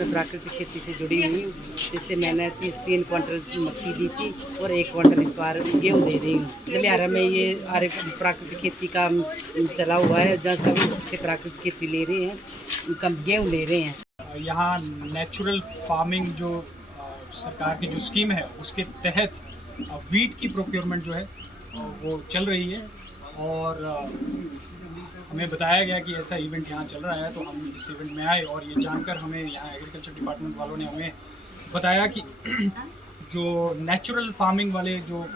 मैं प्राकृतिक खेती से जुड़ी हुई हूँ, जिससे मैंने 3 क्विंटल मक्की दी थी और 1 क्विंटल इस बार गेहूँ दे रही हूँ। गलियारा में ये आर्य प्राकृतिक खेती का चला हुआ है, जहाँ सभी से प्राकृतिक खेती ले रहे हैं, कम गेहूँ ले रहे हैं। यहाँ नेचुरल फार्मिंग जो सरकार की जो स्कीम है उसके तहत वीट की प्रोक्योरमेंट जो है वो चल रही है और हमें बताया गया कि ऐसा इवेंट यहाँ चल रहा है, तो हम इस इवेंट में आए और ये जानकर हमें यहाँ एग्रीकल्चर डिपार्टमेंट वालों ने हमें बताया कि जो नेचुरल फार्मिंग वाले जो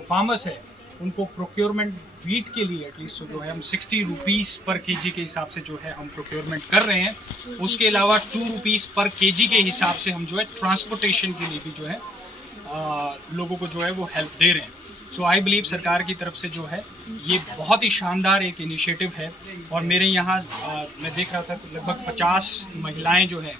फार्मर्स है उनको प्रोक्योरमेंट वीट के लिए एटलीस्ट जो है हम 60 रुपीज़ पर केजी के हिसाब से जो है हम प्रोक्योरमेंट कर रहे हैं। उसके अलावा 2 रुपीज़ पर केजी के हिसाब से हम जो है ट्रांसपोर्टेशन के लिए भी जो है लोगों को जो है वो हेल्प दे रहे हैं। सो आई बिलीव सरकार की तरफ से जो है ये बहुत ही शानदार एक इनिशिएटिव है। और मेरे यहाँ मैं देख रहा था लगभग 50 महिलाएं जो है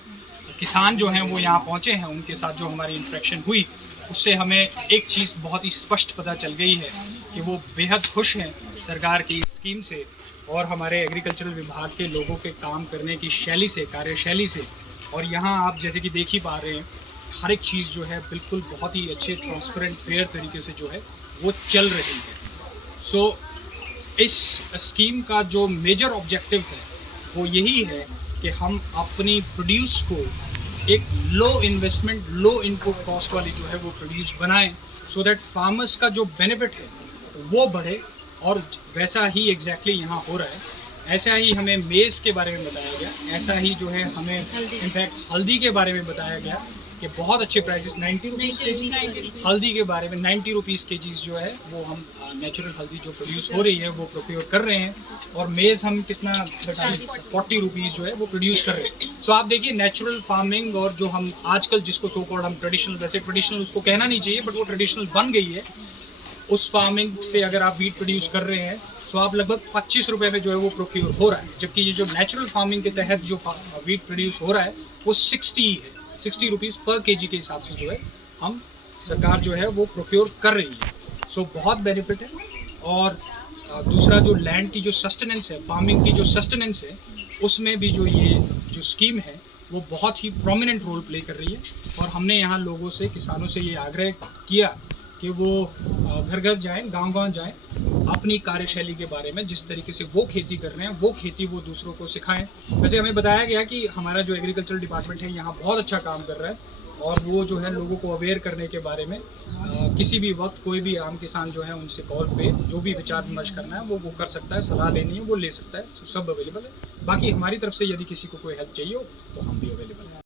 किसान जो हैं वो यहाँ पहुँचे हैं, उनके साथ जो हमारी इंटरेक्शन हुई उससे हमें एक चीज़ बहुत ही स्पष्ट पता चल गई है कि वो बेहद खुश हैं सरकार की स्कीम से और हमारे एग्रीकल्चरल विभाग के लोगों के काम करने की शैली से, कार्यशैली से। और यहाँ आप जैसे कि देख ही पा रहे हैं हर एक चीज़ जो है बिल्कुल बहुत ही अच्छे ट्रांसपेरेंट फेयर तरीके से जो है वो चल रही है। सो इस स्कीम का जो मेजर ऑब्जेक्टिव है वो यही है कि हम अपनी प्रोड्यूस को एक लो इन्वेस्टमेंट लो इनपुट कॉस्ट वाली जो है वो प्रोड्यूस बनाएं, सो दैट फार्मर्स का जो बेनिफिट है वो बढ़े। और वैसा ही एग्जैक्टली यहाँ हो रहा है। ऐसा ही हमें मेज़ के बारे में बताया गया, ऐसा ही जो है हमें इनफैक्ट हल्दी के बारे में बताया गया कि बहुत अच्छे प्राइसेस 90 रुपीज़ के जी, हल्दी के बारे में 90 रुपीज़ के जी जो है वो हम नेचुरल हल्दी जो प्रोड्यूस हो रही है वो प्रोक्योर कर रहे हैं। और मेज़ हम कितना 40 रुपीज़ जो है वो प्रोड्यूस कर रहे हैं। सो आप देखिए नेचुरल फार्मिंग और जो हम आजकल जिसको सो कॉल्ड हम ट्रेडिशनल, वैसे ट्रेडिशनल उसको कहना नहीं चाहिए बट वो ट्रेडिशनल बन गई है, उस फार्मिंग से अगर आप वीट प्रोड्यूस कर रहे हैं तो आप लगभग 25 रुपये में जो है वो प्रोक्योर हो रहा है। जबकि ये जो नेचुरल फार्मिंग के तहत जो वीट प्रोड्यूस हो रहा है वो 60 रुपीज़ पर केजी के हिसाब से जो है हम सरकार जो है वो प्रोक्योर कर रही है। सो बहुत बेनिफिट है। और दूसरा जो लैंड की जो सस्टेनेंस है, फार्मिंग की जो सस्टेनेंस है, उसमें भी जो ये जो स्कीम है वो बहुत ही प्रोमिनेंट रोल प्ले कर रही है। और हमने यहाँ लोगों से, किसानों से ये आग्रह किया कि वो घर घर जाएं, गांव-गांव जाएं, अपनी कार्यशैली के बारे में जिस तरीके से वो खेती कर रहे हैं वो खेती वो दूसरों को सिखाएं। वैसे हमें बताया गया कि हमारा जो एग्रीकल्चरल डिपार्टमेंट है यहाँ बहुत अच्छा काम कर रहा है और वो जो है लोगों को अवेयर करने के बारे में किसी भी वक्त कोई भी आम किसान जो है उनसे कॉल पे जो भी विचार विमर्श करना है वो कर सकता है, सलाह लेनी है वो ले सकता है, सब अवेलेबल है। बाकी हमारी तरफ से यदि किसी को कोई हेल्प चाहिए हो तो हम भी अवेलेबल हैं।